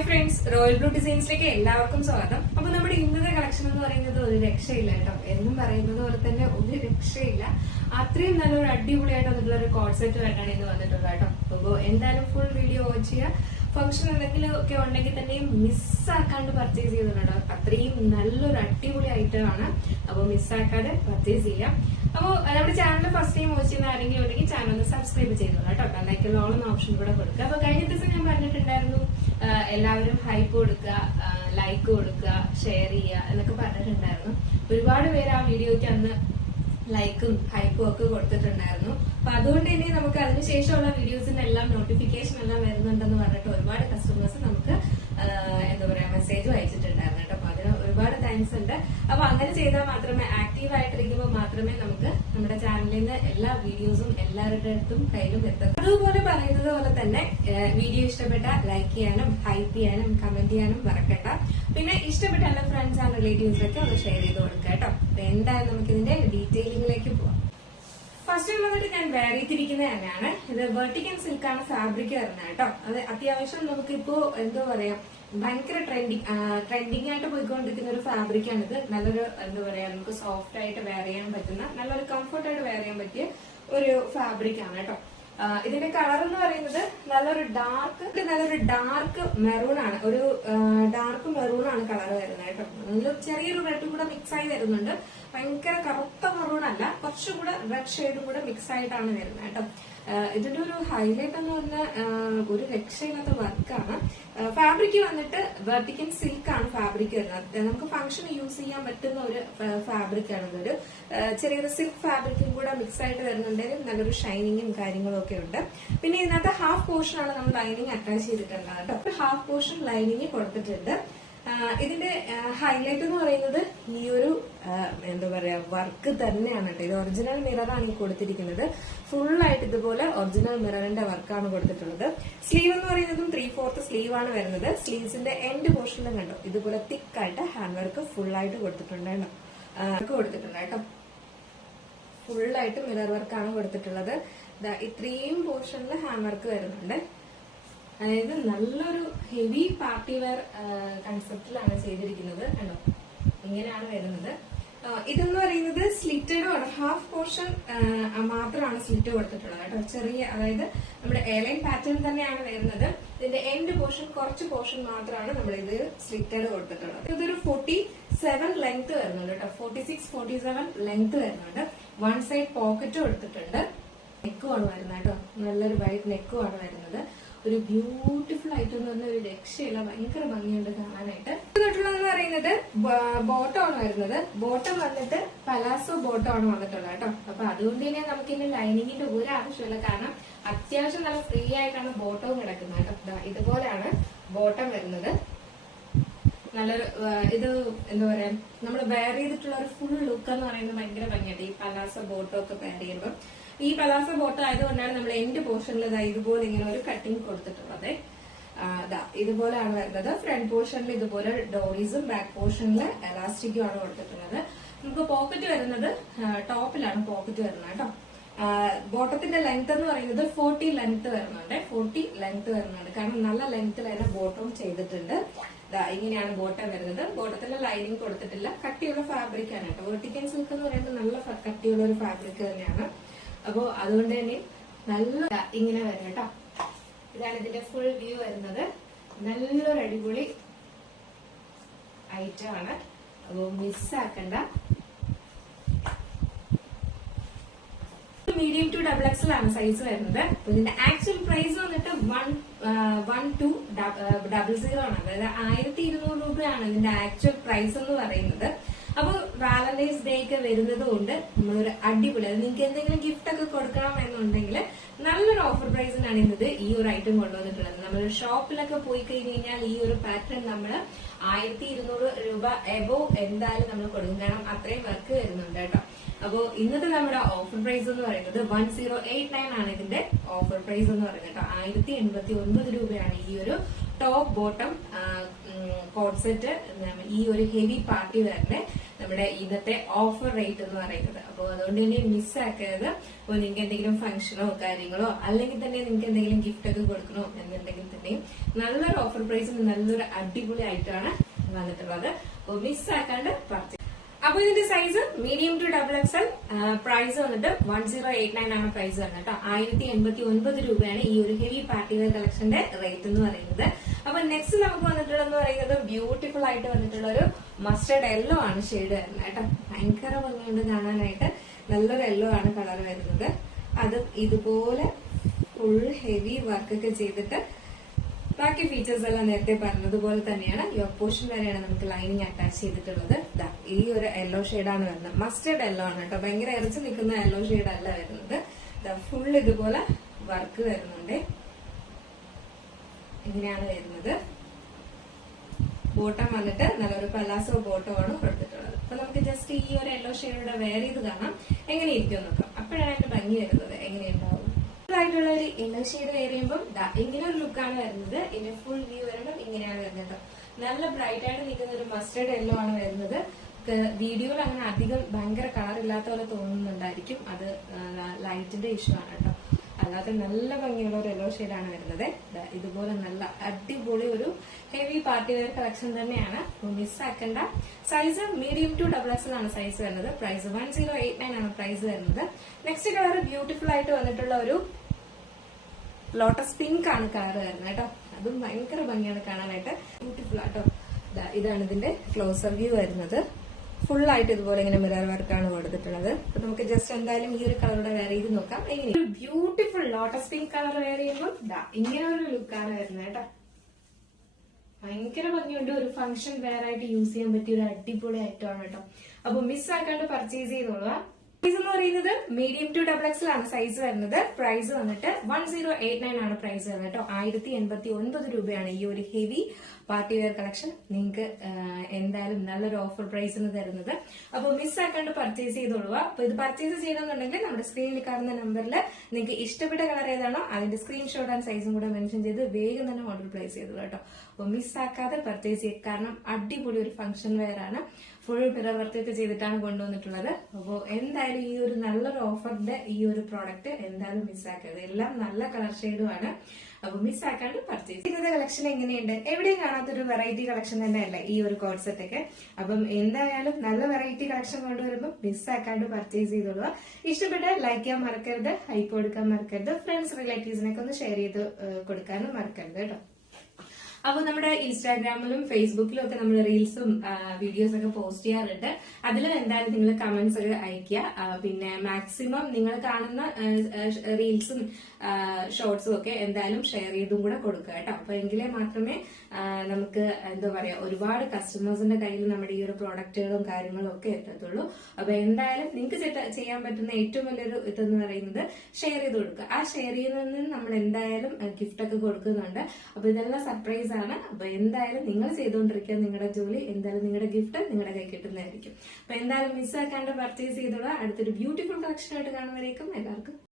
Hi friends, royal blue ഡിസൈൻസിലേക്ക് എല്ലാവർക്കും സ്വാഗതം. അപ്പൊ നമ്മുടെ ഇന്നത്തെ കളക്ഷൻ എന്ന് പറയുന്നത് ഒരു രക്ഷയില്ല കേട്ടോ. എന്നും പറയുന്നത് പോലെ തന്നെ ഒരു രക്ഷയില്ല. അത്രയും നല്ലൊരു അടിപൊളിയായിട്ട് വന്നിട്ടുള്ള ഒരു കോഡ് സെറ്റ് ആയിട്ടാണ് ഇന്ന് വന്നിട്ടുള്ളത് കേട്ടോ. അപ്പൊ എന്തായാലും ഫുൾ വീഡിയോ വാച്ച് ചെയ്യുക. ഫംഗ്ഷൻ എന്തെങ്കിലും ഒക്കെ ഉണ്ടെങ്കിൽ തന്നെയും മിസ്സാക്കാണ്ട് പർച്ചേസ് ചെയ്തിട്ടുണ്ടോ. അത്രയും നല്ലൊരു അടിപൊളി ഐറ്റം ആണ്. അപ്പൊ മിസ്സാക്കാതെ പർച്ചേസ് ചെയ്യാം. അപ്പോൾ നമ്മുടെ ചാനൽ ഫസ്റ്റ് ടൈം വാച്ച് ചെയ്യുന്ന ആരെങ്കിലും ഉണ്ടെങ്കിൽ ചാനൽ ഒന്ന് സബ്സ്ക്രൈബ് ചെയ്തോളൂ കേട്ടോ. ലൈക്ക് ഓൾ എന്ന ഓപ്ഷൻ കൂടെ കൊടുക്കുക. അപ്പൊ കഴിഞ്ഞ ദിവസം ഞാൻ പറഞ്ഞിട്ടുണ്ടായിരുന്നു എല്ലാവരും ഹൈപ്പ് കൊടുക്കുക, ലൈക്ക് കൊടുക്കുക, ഷെയർ ചെയ്യുക എന്നൊക്കെ പറഞ്ഞിട്ടുണ്ടായിരുന്നു. ഒരുപാട് പേര് ആ വീഡിയോയ്ക്ക് അന്ന് ലൈക്കും ഹൈപ്പും ഒക്കെ കൊടുത്തിട്ടുണ്ടായിരുന്നു. അപ്പൊ അതുകൊണ്ട് തന്നെ നമുക്ക് അതിനുശേഷമുള്ള വീഡിയോസിനെല്ലാം നോട്ടിഫിക്കേഷൻ എല്ലാം വരുന്നുണ്ടെന്ന് പറഞ്ഞിട്ട് ഒരുപാട് കസ്റ്റമേഴ്സ് നമുക്ക് എന്താ പറയാ മെസ്സേജ് അയച്ചിട്ടുണ്ടായിരുന്നു കേട്ടോ. അപ്പൊ അതിന് ഒരുപാട് താങ്ക്സ് ഉണ്ട്. അപ്പൊ അങ്ങനെ ചെയ്താൽ മാത്രമേ, ആക്റ്റീവ് ആയിട്ടിരിക്കുമ്പോൾ മാത്രമേ നമുക്ക് നമ്മുടെ ചാനലിൽ നിന്ന് എല്ലാ വീഡിയോസും എല്ലാവരുടെ അടുത്തും കയ്യിലും എത്തും. അതുപോലെ പറയുന്നത് പോലെ തന്നെ വീഡിയോ ഇഷ്ടപ്പെട്ട ലൈക്ക് ചെയ്യാനും ഹൈപ്പ് ചെയ്യാനും കമന്റ് ചെയ്യാനും മറക്കണ്ട. പിന്നെ ഇഷ്ടപ്പെട്ട എല്ലാ ഫ്രണ്ട്സ് ആൻഡ് റിലേറ്റീവ്സിലൊക്കെ ഒന്ന് ഷെയർ ചെയ്ത് കൊടുക്കുക കേട്ടോ. അപ്പൊ എന്തായാലും നമുക്ക് ഇതിന്റെ ഡീറ്റെയിലിംഗിലേക്ക് പോവാം. ഫസ്റ്റ് ഉള്ളത് ഞാൻ വേറെ ചെയ്തിരിക്കുന്നത് തന്നെയാണ്. ഇത് വെർട്ടിക്കൽ സിൽക്കാണ് ഫാബ്രിക് വരുന്നത് കേട്ടോ. അത് അത്യാവശ്യം നമുക്കിപ്പോ എന്താ പറയാ ഭയങ്കര ട്രെൻഡിങ് ആയിട്ട് പോയിക്കൊണ്ടിരിക്കുന്ന ഒരു ഫാബ്രിക് ആണിത്. നല്ലൊരു എന്താ പറയാ നമുക്ക് സോഫ്റ്റ് ആയിട്ട് വെയർ ചെയ്യാൻ പറ്റുന്ന, നല്ലൊരു കംഫർട്ടായിട്ട് വെയർ ചെയ്യാൻ പറ്റിയ ഒരു ഫാബ്രിക് ആണ് കേട്ടോ. ഇതിന്റെ കളർ എന്ന് പറയുന്നത് നല്ലൊരു ഡാർക്ക് മെറൂൺ ആണ്. ഒരു ഡാർക്ക് മെറൂൺ ആണ് കളർ വരുന്നത് കേട്ടോ. അതിൽ ചെറിയൊരു റെഡ് കൂടെ മിക്സ് ആയി വരുന്നുണ്ട്. ഭയങ്കര കറുത്ത മെറൂൺ അല്ല, കുറച്ചുകൂടെ റെഡ് ഷെയ്ഡും കൂടെ മിക്സ് ആയിട്ടാണ് വരുന്നത് കേട്ടോ. ഇതിന്റെ ഒരു ഹൈലൈറ്റ് എന്ന് പറഞ്ഞാൽ ഒരു രക്ഷയില്ലാത്ത വർക്കാണ്. ഫാബ്രിക് വന്നിട്ട് വെർട്ടിക്കൽ സിൽക്ക് ആണ് ഫാബ്രിക് വരുന്നത്. നമുക്ക് ഫംഗ്ഷന് യൂസ് ചെയ്യാൻ പറ്റുന്ന ഒരു ഫാബ്രിക് ആണ്. ഇതൊരു ചെറിയൊരു സിൽക്ക് ഫാബ്രിക്കും കൂടെ മിക്സ് ആയിട്ട് വരുന്നുണ്ടെങ്കിൽ നല്ലൊരു ഷൈനിങ്ങും കാര്യങ്ങളും ഒക്കെ ഉണ്ട്. പിന്നെ ഇതിനകത്ത് ഹാഫ് പോർഷൻ ആണ് നമ്മൾ ലൈനിങ് അറ്റാച്ച് ചെയ്തിട്ടുണ്ട് കേട്ടോ. ഹാഫ് പോർഷൻ ലൈനിങ് കൊടുത്തിട്ടുണ്ട്. ഇതിന്റെ ഹൈലൈറ്റ് എന്ന് പറയുന്നത് ഈ ഒരു എന്താ പറയാ വർക്ക് തന്നെയാണ് കേട്ടോ. ഇത് ഒറിജിനൽ മിററാണ് ഈ കൊടുത്തിരിക്കുന്നത്. ഫുൾ ആയിട്ട് ഇതുപോലെ ഒറിജിനൽ മിററിന്റെ വർക്കാണ് കൊടുത്തിട്ടുള്ളത്. സ്ലീവ് എന്ന് പറയുന്നതും 3/4 സ്ലീവ് ആണ് വരുന്നത്. സ്ലീവ്സിന്റെ എൻഡ് പോർഷനിലും കണ്ടോ ഇതുപോലെ തിക്കായിട്ട് ഹാൻഡ് വർക്ക് ഫുൾ ആയിട്ട് കൊടുത്തിട്ടുണ്ട് കേട്ടോ. ഫുള്ളായിട്ട് മിറർ വർക്കാണ് കൊടുത്തിട്ടുള്ളത്. ഇത്രയും പോർഷനിൽ ഹാൻഡ് വർക്ക് വരുന്നുണ്ട്. അതായത് നല്ലൊരു ഹെവി പാർട്ടി വെയർ കൺസെപ്റ്റിലാണ് ചെയ്തിരിക്കുന്നത് കണ്ടോ. ഇങ്ങനെയാണ് വരുന്നത്. ഇതെന്ന് പറയുന്നത് സ്ലിറ്റഡ് ആണ്. ഹാഫ് പോർഷൻ മാത്രമാണ് സ്ലിറ്റ് കൊടുത്തിട്ടുള്ളത് കേട്ടോ. ചെറിയ, അതായത് നമ്മുടെ എയർലൈൻ പാറ്റേൺ തന്നെയാണ് വരുന്നത്. ഇതിന്റെ എൻഡ് പോർഷൻ, കുറച്ച് പോർഷൻ മാത്രമാണ് നമ്മൾ ഇത് സ്ലിറ്റഡ് കൊടുത്തിട്ടുള്ളത്. ഇതൊരു 47 ലെങ്ത് വരുന്നുണ്ട് കേട്ടോ. 46-47 ലെങ്ത് വരുന്നുണ്ട്. വൺ സൈഡ് പോക്കറ്റ് കൊടുത്തിട്ടുണ്ട്. നെക്കുമാണ് വരുന്നത് കേട്ടോ. നല്ലൊരു വൈഡ് നെക്കുമാണ് വരുന്നത്. ഒരു ബ്യൂട്ടിഫുൾ ആയിട്ട് എന്ന് പറഞ്ഞ ഒരു രക്ഷയില്ല, ഭയങ്കര ഭംഗിയുണ്ട് കാണാനായിട്ട്. തൊട്ടുള്ളതെന്ന് പറയുന്നത് ബോട്ടം ആണ് വരുന്നത്. ബോട്ടം വന്നിട്ട് പലാസോ ബോട്ടം ആണ് വന്നിട്ടുള്ളത് കേട്ടോ. അപ്പൊ അതുകൊണ്ട് തന്നെ നമുക്ക് ഇനി ലൈനിങ്ങിന്റെ ഒരു ആവശ്യമില്ല. കാരണം അത്യാവശ്യം നല്ല ഫ്രീ ആയിട്ടാണ് ബോട്ടവും കിടക്കുന്നത് കേട്ടോ. ഇതുപോലെയാണ് ബോട്ടം വരുന്നത്. നല്ലൊരു ഇത് എന്താ പറയാ നമ്മൾ വെയർ ചെയ്തിട്ടുള്ള ഒരു ഫുൾ ലുക്ക് എന്ന് പറയുന്നത് ഭയങ്കര ഭംഗിയായിട്ട് ഈ പലാസോ ബോട്ടം ഒക്കെ വെയർ ചെയ്യുമ്പോൾ. ഈ പലാസോ ബോട്ടം ആയതുകൊണ്ടാണ് നമ്മൾ എൻഡ് പോർഷനിൽ ഇതുപോലെ ഇങ്ങനെ ഒരു കട്ടിങ് കൊടുത്തിട്ടുള്ളത്. ഇതുപോലെയാണ് വരുന്നത്. ഫ്രണ്ട് പോർഷനിൽ ഇതുപോലെ ഡോറീസും ബാക്ക് പോർഷനിൽ എലാസ്റ്റിക്കും ആണ് കൊടുത്തിട്ടുള്ളത്. നമുക്ക് പോക്കറ്റ് വരുന്നത് ടോപ്പിലാണ് പോക്കറ്റ് വരുന്നത് കേട്ടോ. ബോട്ടത്തിന്റെ ലെങ്ത് എന്ന് പറയുന്നത് 40 ലെങ്ത് വരുന്നുണ്ട്. കാരണം നല്ല ലെങ്ത്തിൽ തന്നെ ബോട്ടം ചെയ്തിട്ടുണ്ട്. ഇങ്ങനെയാണ് ബോട്ടം വരുന്നത്. ബോട്ടത്തിന്റെ ലൈനിങ് കൊടുത്തിട്ടില്ല. കട്ടിയുള്ള ഫാബ്രിക് ആണ് കേട്ടോ. വെർട്ടിക്കൽ സിൽക്ക് എന്ന് പറയുന്നത് നല്ല കട്ടിയുള്ള ഒരു ഫാബ്രിക് തന്നെയാണ്. അപ്പോ അതുകൊണ്ട് തന്നെ നല്ല ഇങ്ങനെ വരും കേട്ടോ. ഇതാണ് ഇതിന്റെ ഫുൾ വ്യൂ വരുന്നത്. നല്ലൊരു അടിപൊളി ഐറ്റം ആണ്. അപ്പോ മിസ്സാക്കണ്ട. മീഡിയം ടു XXL ആണ് സൈസ് വരുന്നത്. ഇതിന്റെ ആക്ച്വൽ പ്രൈസ് വന്നിട്ട് 1200 ആണ്. അതായത് 1200 രൂപയാണ് ഇതിന്റെ ആക്ച്വൽ പ്രൈസ് എന്ന് പറയുന്നത്. അപ്പൊ വാലന്റൈൻസ് ഡേ ഒക്കെ വരുന്നത് കൊണ്ട് നമ്മളൊരു അടിപൊളി, നിങ്ങൾക്ക് എന്തെങ്കിലും ഗിഫ്റ്റ് ഒക്കെ കൊടുക്കണം എന്നുണ്ടെങ്കിൽ നല്ലൊരു ഓഫർ പ്രൈസിനാണ് ഇന്നത് ഈ ഒരു ഐറ്റം കൊണ്ടുവന്നിട്ടുള്ളത്. നമ്മൾ ഷോപ്പിലൊക്കെ പോയി കഴിഞ്ഞ് കഴിഞ്ഞാൽ ഈ ഒരു പാറ്റേൺ നമ്മൾ 1200 രൂപ എബോ എന്തായാലും നമ്മൾ കൊടുക്കും. കാരണം അത്രയും വർക്ക് വരുന്നുണ്ട് കേട്ടോ. അപ്പോ ഇന്നത്തെ നമ്മുടെ ഓഫർ പ്രൈസ് എന്ന് പറയുന്നത് 1089 ആണ് ഇതിന്റെ ഓഫർ പ്രൈസ് എന്ന് പറയുന്നത് കേട്ടോ. 1089 രൂപയാണ് ഈ ഒരു ടോപ്പ് ബോട്ടം കോഡ് സെറ്റ് ഈ ഒരു ഹെവി പാർട്ടി വെയറിന്റെ നമ്മുടെ ഇന്നത്തെ ഓഫർ റേറ്റ് എന്ന് പറയുന്നത്. അപ്പോൾ അതുകൊണ്ട് തന്നെ മിസ്സാക്കരുത്. അപ്പോൾ നിങ്ങൾക്ക് എന്തെങ്കിലും ഫംഗ്ഷനോ കാര്യങ്ങളോ അല്ലെങ്കിൽ തന്നെ നിങ്ങൾക്ക് എന്തെങ്കിലും ഗിഫ്റ്റ് ഒക്കെ കൊടുക്കണോ എന്നുണ്ടെങ്കിൽ തന്നെയും നല്ലൊരു ഓഫർ പ്രൈസിൽ നല്ലൊരു അടിപൊളി ആയിട്ടാണ് വന്നിട്ടുള്ളത്. അപ്പോൾ മിസ്സാക്കാണ്ട് പർച്ചേസ്. അപ്പൊ ഇതിന്റെ size medium to XXL, price വന്നിട്ട് 1089 ആണ് പ്രൈസ് വന്നിട്ട് 1089 രൂപയാണ് ഈ ഒരു ഹെവി പാർട്ടി വെയർ കളക്ഷന്റെ റേറ്റ് എന്ന് പറയുന്നത്. അപ്പൊ നെക്സ്റ്റ് നമുക്ക് വന്നിട്ടുള്ളതെന്ന് പറയുന്നത് ബ്യൂട്ടിഫുൾ ആയിട്ട് വന്നിട്ടുള്ള ഒരു മസ്റ്റർഡ് യെല്ലോ ആണ് ഷെയ്ഡ് വരുന്നത് കേട്ടോ. ഭയങ്കര ഭംഗിയുണ്ട് കാണാനായിട്ട്. നല്ലൊരു യെല്ലോ ആണ് കളർ വരുന്നത്. അത് ഇതുപോലെ ഫുൾ ഹെവി വർക്കൊക്കെ ചെയ്തിട്ട് ബാക്കി ഫീച്ചേഴ്സ് എല്ലാം നേരത്തെ പറഞ്ഞതുപോലെ തന്നെയാണ്. യോക്ക് പോർഷൻ വരെയാണ് നമുക്ക് ലൈനിങ് അറ്റാച്ച് ചെയ്തിട്ടുള്ളത്. ഈ ഒരു യെല്ലോ ഷെയ്ഡാണ് വരുന്നത്. മസ്റ്റേർഡ് യെല്ലോ ആണ് കേട്ടോ. ഭയങ്കര ഇറച്ചി നിൽക്കുന്ന യെല്ലോ ഷെയ്ഡ് അല്ല വരുന്നത്. ഫുൾ ഇതുപോലെ വർക്ക് വരുന്നുണ്ട്. ഇങ്ങനെയാണ് വരുന്നത്. ബോട്ടം വന്നിട്ട് നല്ലൊരു പലാസോ ബോട്ടം ആണ് കൊടുത്തിട്ടുള്ളത്. അപ്പൊ നമുക്ക് ജസ്റ്റ് ഈ ഒരു യെല്ലോ ഷെയ്ഡോടെ വെയർ ചെയ്ത് കാണാം എങ്ങനെ ഇരിക്കും നോക്കാം. അപ്പോഴാണ് അതിന്റെ ഭംഗി വരുന്നത്. എങ്ങനെയുണ്ടാവും ആയിട്ടുള്ള ഒരു യെല്ലോ ഷെയ്ഡ് വെയർ ചെയ്യുമ്പോൾ ഇങ്ങനെ ഒരു ലുക്കാണ് വരുന്നത്. ഇതിന്റെ ഫുൾ വ്യൂ വരുമ്പോൾ ഇങ്ങനെയാണ് വരുന്നത്. നല്ല ബ്രൈറ്റ് ആയിട്ട് നിൽക്കുന്ന ഒരു മസ്റ്റേർഡ് യെല്ലോ ആണ് വരുന്നത്. വീഡിയോയിൽ അങ്ങനെ അധികം ഭയങ്കര കളർ ഇല്ലാത്ത പോലെ തോന്നുന്നുണ്ടായിരിക്കും. അത് ലൈറ്റിന്റെ ഇഷ്യൂ ആണ് കേട്ടോ. അല്ലാതെ നല്ല ഭംഗിയുള്ള ഒരു യെല്ലോ ഷെയ്ഡാണ് വരുന്നത്. ഇതുപോലെ നല്ല അടിപൊളി ഒരു ഹെവി പാർട്ടി വെയർ കളക്ഷൻ തന്നെയാണ്. മിസ്സാക്കേണ്ട. സൈസ് മീഡിയം ടു XXL ആണ് സൈസ് വരുന്നത്. പ്രൈസ് 1089 ആണ് പ്രൈസ് വരുന്നത്. നെക്സ്റ്റ് കളർ ബ്യൂട്ടിഫുൾ ആയിട്ട് വന്നിട്ടുള്ള ഒരു ലോട്ടസ് പിങ്ക് ആണ് കളർ വരുന്നത് കേട്ടോ. അതും ഭയങ്കര ഭംഗിയാണ് കാണാനായിട്ട്. ബ്യൂട്ടിഫുൾ ആട്ടോ. ഇതാണ് ഇതിന്റെ ക്ലോസർ വ്യൂ വരുന്നത്. ഫുൾ ആയിട്ട് ഇതുപോലെ ഇങ്ങനെ മിറർ വർക്കാണ് കൊടുത്തിട്ടുള്ളത്. അപ്പൊ നമുക്ക് ജസ്റ്റ് എന്തായാലും ഈ ഒരു കളറുടെ വെയർ ചെയ്ത് നോക്കാം. ഒരു beautiful lotus pink colour wear ചെയ്യുമ്പോൾ ഇങ്ങനെ ഒരു ലുക്കാണ് വരുന്നത് കേട്ടോ. ഭയങ്കര ഭംഗിയുണ്ട്. ഒരു ഫംഗ്ഷൻ വെയർ ആയിട്ട് യൂസ് ചെയ്യാൻ പറ്റിയ ഒരു അടിപൊളി ഐറ്റം ആണ് കേട്ടോ. അപ്പൊ മിസ്സാക്കാണ്ട് പർച്ചേസ് ചെയ്തോളുക. സൈസ് എന്ന് പറയുന്നത് മീഡിയം ടു XXL ആണ് സൈസ് വരുന്നത്. പ്രൈസ് വന്നിട്ട് 1089 ആണ് പ്രൈസ് വരുന്നത് കേട്ടോ. 1089 രൂപയാണ് ഈ ഒരു ഹെവി പാർട്ടി വെയർ കളക്ഷൻ നിങ്ങൾക്ക് എന്തായാലും നല്ലൊരു ഓഫർ പ്രൈസിന് തരുന്നത്. അപ്പോൾ മിസ്സാക്കാണ്ട് പർച്ചേസ് ചെയ്തോളുക. അപ്പൊ ഇത് പർച്ചേസ് ചെയ്യണമെന്നുണ്ടെങ്കിൽ നമ്മുടെ സ്ക്രീനിൽ കാണുന്ന നമ്പറിൽ നിങ്ങൾക്ക് ഇഷ്ടപ്പെട്ട കളർ ഏതാണോ അതിന്റെ സ്ക്രീൻഷോട്ട് ആൻഡ് സൈസും കൂടെ മെൻഷൻ ചെയ്ത് വേഗം തന്നെ ഓർഡർ പ്ലേസ് ചെയ്തോളൂ കേട്ടോ. അപ്പോൾ മിസ്സാക്കാതെ പർച്ചേസ് ചെയ്യുക. കാരണം അടിപൊളി ഒരു ഫംഗ്ഷൻ വെയർ ആണ്. ഫുൾ മിറർ വർക്കൊക്കെ ചെയ്തിട്ടാണ് കൊണ്ടുവന്നിട്ടുള്ളത്. അപ്പോൾ എന്തായാലും ഈ ഒരു നല്ലൊരു ഓഫറിന്റെ ഈ ഒരു പ്രോഡക്റ്റ് എന്തായാലും മിസ്സാക്കരുത്. എല്ലാം നല്ല കളർ ഷെയ്ഡുമാണ്. അപ്പൊ മിസ്സാക്കാണ്ട് പർച്ചേസ് ചെയ്യുന്നത്. കളക്ഷൻ എങ്ങനെയുണ്ട്? എവിടെയും കാണാത്തൊരു വെറൈറ്റി കളക്ഷൻ തന്നെയല്ലേ ഈ ഒരു കോഡ് സെറ്റ് ഒക്കെ. അപ്പം എന്തായാലും നല്ല വെറൈറ്റി കളക്ഷൻ കൊണ്ടുവരുമ്പോൾ മിസ്സാക്കാണ്ട് പർച്ചേസ് ചെയ്തോളുക. ഇഷ്ടപ്പെട്ടാൽ ലൈക്ക് ചെയ്യാൻ മറക്കരുത്, ഹൈപ്പ് കൊടുക്കാൻ മറക്കരുത്, ഫ്രണ്ട്സ് റിലേറ്റീവ്സിനൊക്കെ ഒന്ന് ഷെയർ ചെയ്ത് കൊടുക്കാനും മറക്കരുത് കേട്ടോ. അപ്പൊ നമ്മുടെ ഇൻസ്റ്റാഗ്രാമിലും ഫേസ്ബുക്കിലും ഒക്കെ നമ്മൾ റീൽസും വീഡിയോസ് ഒക്കെ പോസ്റ്റ് ചെയ്യാറുണ്ട്. അതിൽ എന്തായാലും നിങ്ങൾ കമന്റ്സ് ഒക്കെ അയക്കുക. പിന്നെ മാക്സിമം നിങ്ങൾ കാണുന്ന റീൽസും ഷോർട്സും ഒക്കെ എന്തായാലും ഷെയർ ചെയ്തും കൂടെ കൊടുക്കുക കേട്ടോ. അപ്പൊ എങ്കിലേ മാത്രമേ നമുക്ക് എന്താ പറയാ ഒരുപാട് കസ്റ്റമേഴ്സിന്റെ കയ്യിൽ നമ്മുടെ ഈ ഒരു പ്രോഡക്റ്റുകളും കാര്യങ്ങളും ഒക്കെ എത്തത്തുള്ളൂ. അപ്പൊ എന്തായാലും നിങ്ങൾക്ക് ചെയ്യാൻ പറ്റുന്ന ഏറ്റവും വലിയൊരു ഇതെന്ന് പറയുന്നത് ഷെയർ ചെയ്ത് കൊടുക്കുക. ആ ഷെയർ ചെയ്യുന്നതിന് നമ്മൾ എന്തായാലും ഗിഫ്റ്റ് ഒക്കെ കൊടുക്കുന്നുണ്ട്. അപ്പൊ ഇതെല്ലാം സർപ്രൈസ് ആണ്. അപ്പൊ എന്തായാലും നിങ്ങൾ ചെയ്തുകൊണ്ടിരിക്കുക നിങ്ങളുടെ ജോലി. എന്തായാലും നിങ്ങളുടെ ഗിഫ്റ്റ് നിങ്ങളുടെ കൈ കിട്ടുന്നതായിരിക്കും. അപ്പൊ എന്തായാലും മിസ്സാക്കാണ്ട് പർച്ചേസ് ചെയ്തോളാം. അടുത്തൊരു ബ്യൂട്ടിഫുൾ കളക്ഷൻ ആയിട്ട് കാണുമ്പോഴേക്കും എല്ലാവർക്കും